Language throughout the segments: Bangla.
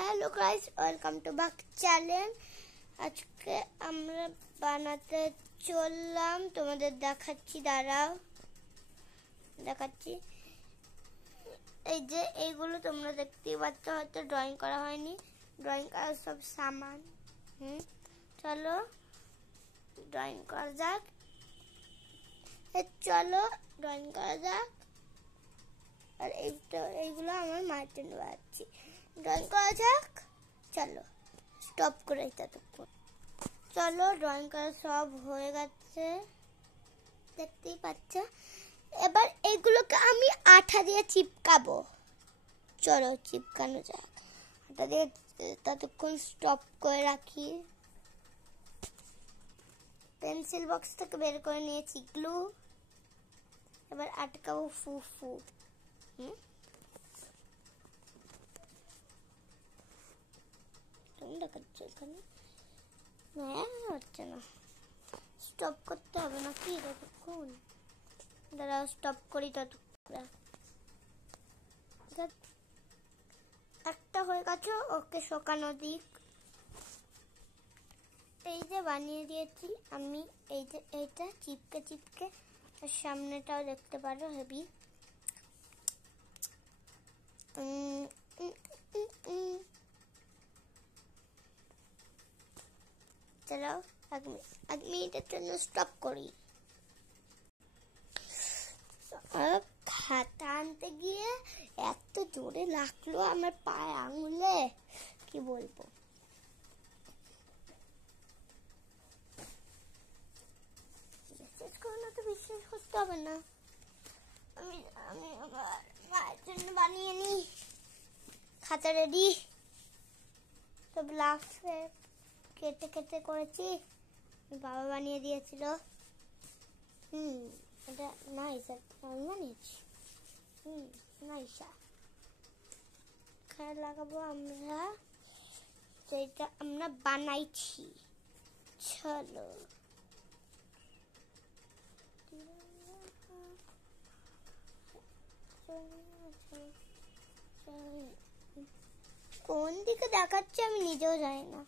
Hello guys, welcome to back channel. আজকে আমরা বানাতে চললাম, তোমাদের দেখাচ্ছি, দাঁড়াও দেখাচ্ছি। এই যে এইগুলো তোমরা দেখতেই পাচ্ছ, হয়তো ড্রয়িং করা হয়নি, ড্রয়িং করার সব সামান। চলো ড্রয়িং করা যাক, চলো ড্রয়িং করা যাক। আর এইগুলো আমার মায়ের জন্য বানাচ্ছি, ড্রয়িং করা যাক। চলো স্টপ করে ততক্ষণ। চলো ড্রয়িং করা সব হয়ে গেছে, দেখতেই পাচ্ছ। এবার এগুলোকে আমি আঠা দিয়ে চিপকাবো। চলো চিপকানো যাক, আঠা দিয়ে ততক্ষণ স্টপ করে রাখি। পেন্সিল বক্স থেকে বের করে নিয়েছি গ্লু, এবার আটকাবো ফু ফু। দেখাচ্ছ এখানে হচ্ছে না, স্টপ করতে হবে না কি ততক্ষণ? দাঁড়াও স্টপ করি ততক্ষণ। একটা হয়ে গেছে, ওকে শোকানো দিক। এই যে বানিয়ে দিয়েছি আমি, এই যে এইটা চিপকে চিপকে, আর সামনেটাও দেখতে পারো হেভি। চলো এক মিনিটের জন্য স্টপ করি। খাতা আনতে গিয়ে এত জোরে লাগলো আমার পায়ে আঙুলে, কি বলবো। বিশ্বাস করো না তো বিশ্বাস করতে হবে না, আমি আমার মায়ের জন্য বানিয়ে নি। খাতা রেডি, সব লাফে কেটে কেটে করেছি, বাবা বানিয়ে দিয়েছিল। এটা নাইস, আমি বানিয়েছি। নাইসা এখানে লাগাবো আমরা, যেটা আমরা বানাইছি। চলো কোন দিকে দেখাচ্ছে আমি নিজেও জানি না।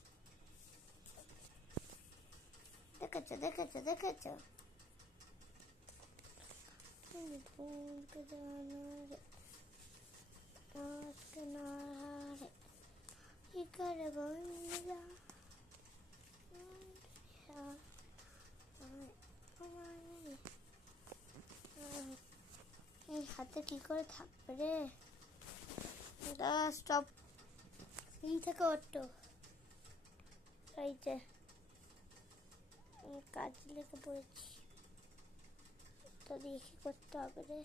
দেখেছো দেখেছো দেখেছো, হাতে কি করে থাকবে রে? স্টপ থেকে ওঠো। এই যে কাজ লিখে পড়েছি, তো দেখি করতে হবে রে।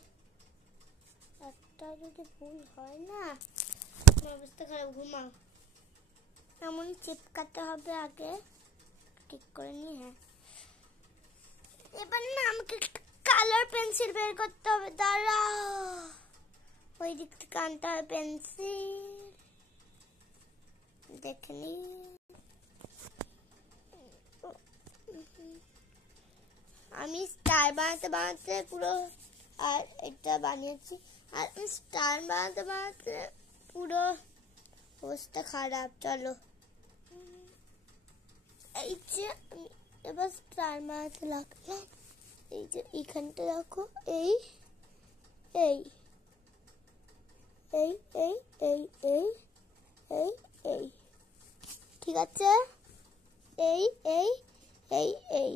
একটা যদি ভুল হয় না, আমার অবস্থা খারাপ। ঘুমাও, এমন চিপকাতে হবে আগে, ঠিক করে নি। হ্যাঁ, এবার না আমাকে কালার পেন্সিল বের করতে হবে, দাঁড়াও। ওই দিক থেকে আনতে হবে পেন্সিল, দেখে নি। আমি স্টার বানাতে বানাতে পুরো, আর এটা বানিয়েছি, আর আমি স্টার বানাতে বানাতে পুরো অবস্থা খারাপ। চলো এই যে আমি এবার স্টার বানাতে লাগলাম। এই যে এইখানটা রাখো, এই এই এই এই এই এই এই এই ঠিক আছে। এই এই এই এই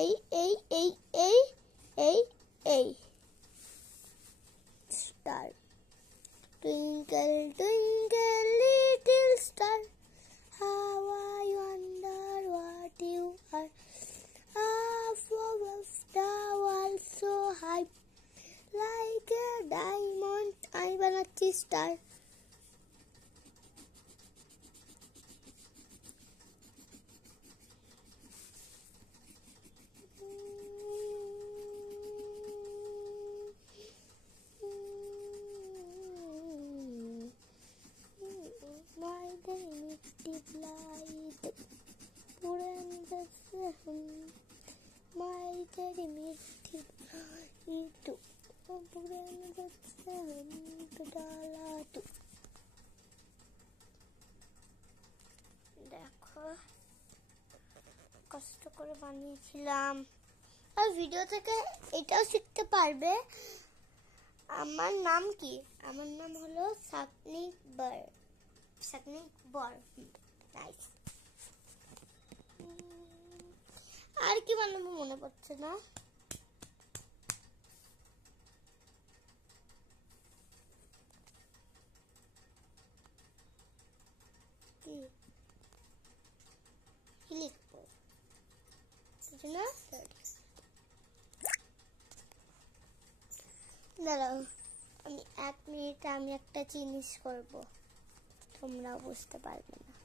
এই এই এই এই এই এই star. Twinkle twinkle little star, how I wonder what you are, above the world so high, like a diamond I বানাচ্ছি স্টার। কষ্ট করে বানিয়েছিলাম। আর ভিডিও থেকে এটাও শিখতে পারবে আমার নাম কি। আমার নাম হলো সাকনিক বর। নাইস। আর কি বানাবো মনে পড়ছে না। কি লিখবো না, দাঁড়াও আমি 1 মিনিট আমি একটা জিনিস করব, তোমরা বুঝতে পারবে না।